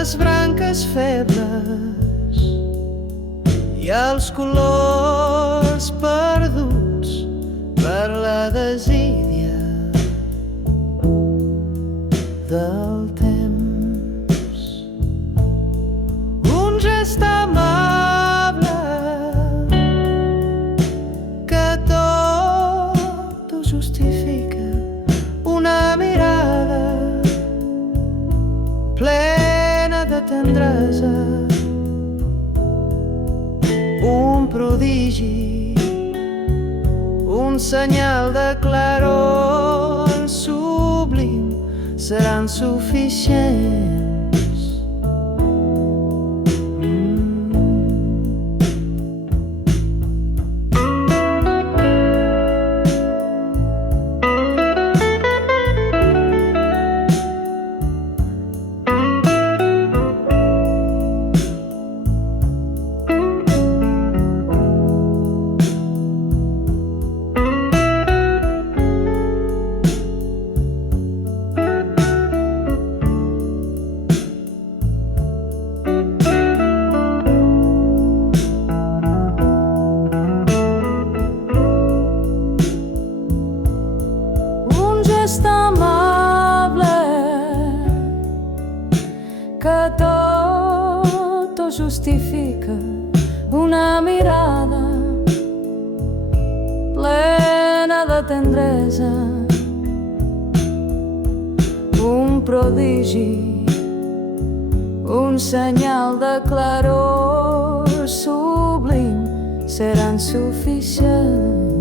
les branques febles i els colors perduts per la desídia del temps. Un gest amable que tot ho justifica, una mirada plena de tendresa, un prodigi, un senyal de claror sublim seran suficients. Gest amable que tot ho justifica, una mirada plena de tendresa, un prodigi, un senyal de claror sublim seran suficients.